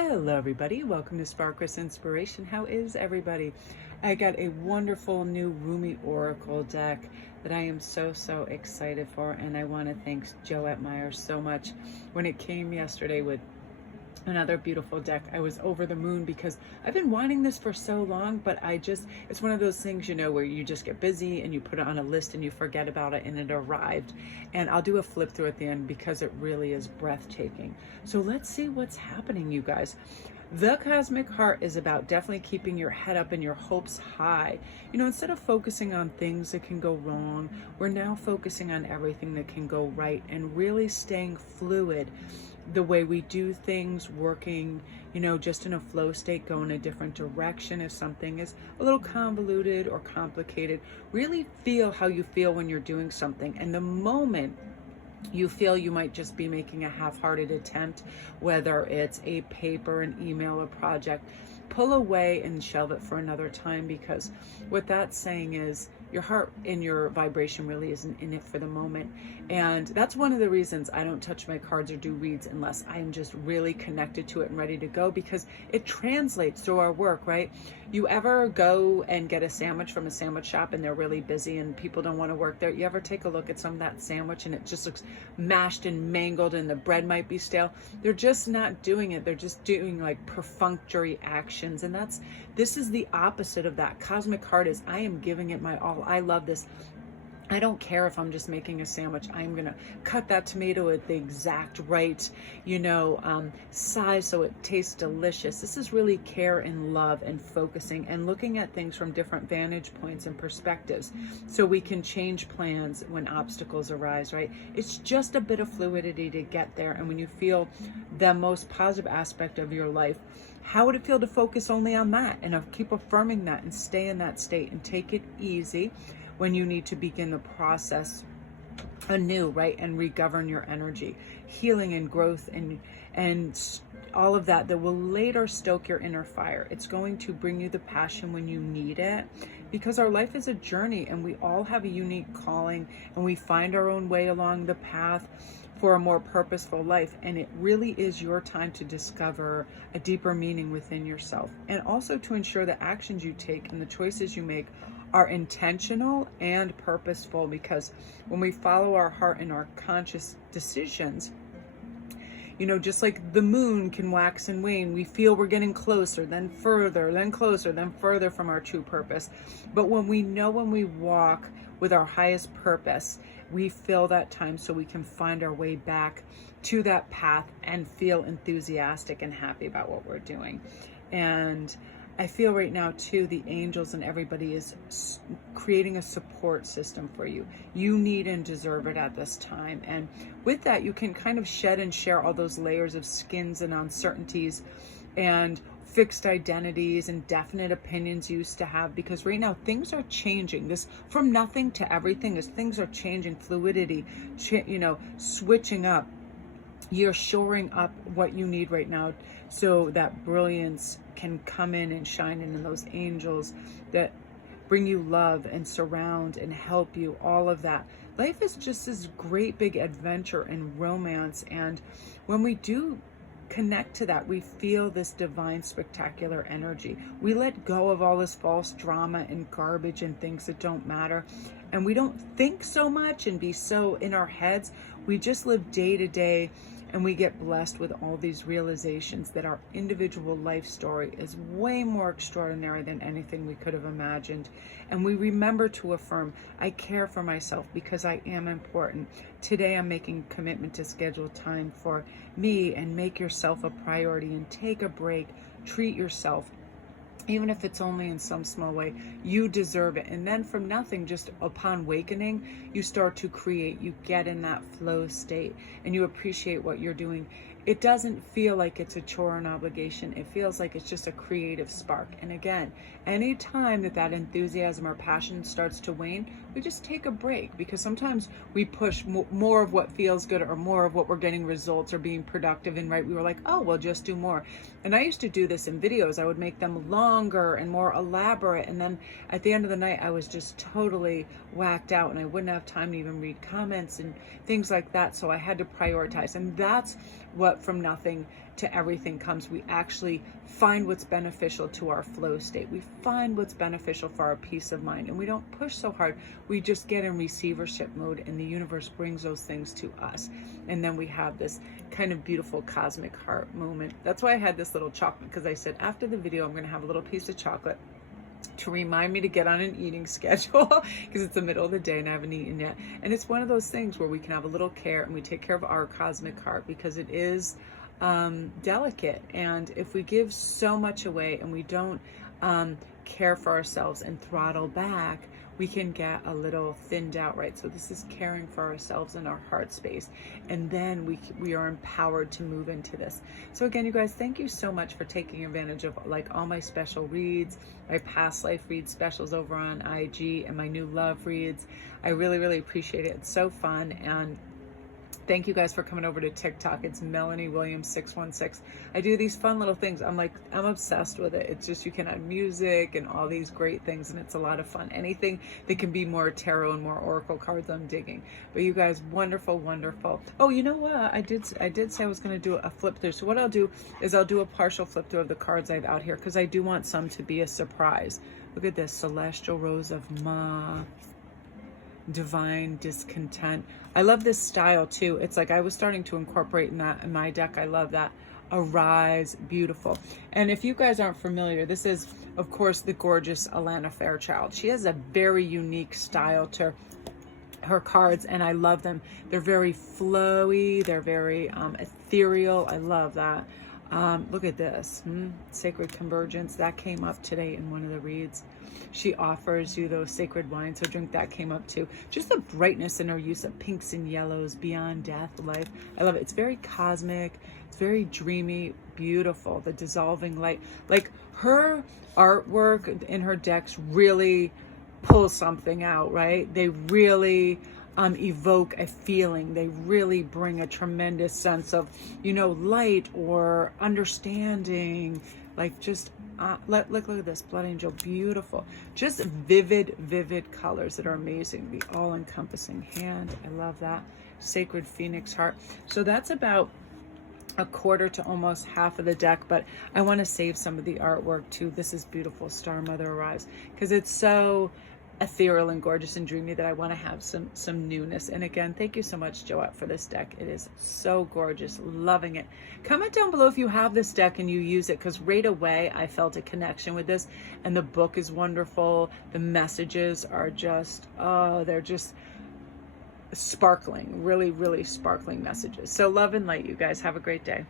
Hello everybody, welcome to Sparkless Inspiration. How is everybody? I got a wonderful new Rumi Oracle deck that I am so excited for, and I want to thank Joette Meyer so much. When it came yesterday with another beautiful deck, I was over the moon because I've been wanting this for so long, but it's one of those things, where you just get busy and you put it on a list and you forget about it, and it arrived. And I'll do a flip through at the end because it really is breathtaking. So let's see what's happening, you guys. The cosmic heart is about definitely keeping your head up and your hopes high. Instead of focusing on things that can go wrong, we're now focusing on everything that can go right and really staying fluid. The way we do things, working, just in a flow state, go in a different direction. If something is a little convoluted or complicated, really feel how you feel when you're doing something. And the moment you feel you might just be making a half-hearted attempt, whether it's a paper, an email, a project, pull away and shelve it for another time, because what that's saying is your heart and your vibration really isn't in it for the moment. And that's one of the reasons I don't touch my cards or do reads unless I'm just really connected to it and ready to go, because it translates through our work, right? You ever go and get a sandwich from a sandwich shop and they're really busy and people don't want to work there? You ever take a look at some of that sandwich and it just looks mashed and mangled and the bread might be stale? They're just not doing it. They're just doing like perfunctory actions. And this is the opposite of that. Cosmic heart is, I am giving it my all. I love this. I don't care if I'm just making a sandwich. I'm going to cut that tomato at the exact right, size so it tastes delicious. This is really care and love and focusing and looking at things from different vantage points and perspectives so we can change plans when obstacles arise, right? It's just a bit of fluidity to get there. And when you feel the most positive aspect of your life, how would it feel to focus only on that and keep affirming that and stay in that state and take it easy when you need to begin the process anew, right? And regovern your energy, healing and growth and all of that will later stoke your inner fire. It's going to bring you the passion when you need it, because our life is a journey and we all have a unique calling and we find our own way along the path for a more purposeful life. And it really is your time to discover a deeper meaning within yourself, and also to ensure the actions you take and the choices you make are intentional and purposeful, because when we follow our heart and our conscious decisions, just like the moon can wax and wane, we feel we're getting closer, then further, then closer, then further from our true purpose. But when we walk with our highest purpose, we fill that time so we can find our way back to that path and feel enthusiastic and happy about what we're doing. And I feel right now too, the angels and everybody is creating a support system for you. You need and deserve it at this time. And with that, you can kind of shed and share all those layers of skins and uncertainties and fixed identities and definite opinions you used to have, because right now things are changing. This from nothing to everything, as things are changing, fluidity, switching up. You're shoring up what you need right now so that brilliance can come in and shine in, and those angels that bring you love and surround and help you, all of that. Life is just this great big adventure and romance, and when we do connect to that, we feel this divine spectacular energy. We let go of all this false drama and garbage and things that don't matter, and we don't think so much and be so in our heads. We just live day to day, and we get blessed with all these realizations that our individual life story is way more extraordinary than anything we could have imagined. And we remember to affirm, I care for myself because I am important. Today I'm making a commitment to schedule time for me, and make yourself a priority and take a break. Treat yourself. Even if it's only in some small way, you deserve it. And then from nothing, just upon awakening, you start to create. You get in that flow state and you appreciate what you're doing. It doesn't feel like it's a chore and obligation. It feels like it's just a creative spark. And again, anytime that enthusiasm or passion starts to wane, we just take a break, because sometimes we push more of what feels good or more of what we're getting results or being productive in, right? We were like, oh, we'll just do more. And I used to do this in videos. I would make them longer and more elaborate. And then at the end of the night, I was just totally whacked out and I wouldn't have time to even read comments and things like that. So I had to prioritize. And that's what From Nothing to everything comes, we actually find what's beneficial to our flow state. We find what's beneficial for our peace of mind, and we don't push so hard. We just get in receivership mode, and the universe brings those things to us. And then we have this kind of beautiful cosmic heart moment. That's why I had this little chocolate, because I said after the video, I'm going to have a little piece of chocolate to remind me to get on an eating schedule, because it's the middle of the day and I haven't eaten yet. And it's one of those things where we can have a little care, and we take care of our cosmic heart, because it is delicate. And if we give so much away and we don't care for ourselves and throttle back, we can get a little thinned out, right? So this is caring for ourselves in our heart space, and then we are empowered to move into this. So again, you guys, thank you so much for taking advantage of like all my special reads, my past life read specials over on IG, and my new love reads. I really, really appreciate it. It's so fun. And thank you guys for coming over to TikTok. It's Melanie Williams 616. I do these fun little things. I'm obsessed with it. It's just, you can add music and all these great things, and it's a lot of fun. Anything that can be more tarot and more oracle cards, I'm digging. But you guys, wonderful, wonderful. Oh, you know what? I did say I was going to do a flip through. So what I'll do is I'll do a partial flip through of the cards I have out here, because I do want some to be a surprise. Look at this, Celestial Rose of Ma. Divine Discontent. I love this style too. It's like I was starting to incorporate in that in my deck. I love that. Arise, beautiful. And if you guys aren't familiar, this is of course the gorgeous Alana Fairchild. She has a very unique style to her cards, and I love them. They're very flowy, they're very ethereal. I love that. Look at this, Sacred Convergence, that came up today in one of the reads. She offers you those sacred wines, so drink, that came up too. Just the brightness in her use of pinks and yellows, beyond death, life. I love it. It's very cosmic, it's very dreamy, beautiful. The dissolving light, like her artwork in her decks really pull something out, right? They really evoke a feeling. They really bring a tremendous sense of, you know, light or understanding. Like just look at this Blood Angel, beautiful. Just vivid colors that are amazing. The all-encompassing hand, I love that. Sacred Phoenix Heart. So that's about a quarter to almost half of the deck, but I want to save some of the artwork too. This is beautiful, Star Mother Arrives, because it's so ethereal and gorgeous and dreamy that I want to have some newness. And again, thank you so much, Joette, for this deck. It is so gorgeous, loving it. Comment down below if you have this deck and you use it, because right away I felt a connection with this, and the book is wonderful. The messages are just, oh, they're just sparkling, really, really sparkling messages. So love and light, you guys. Have a great day.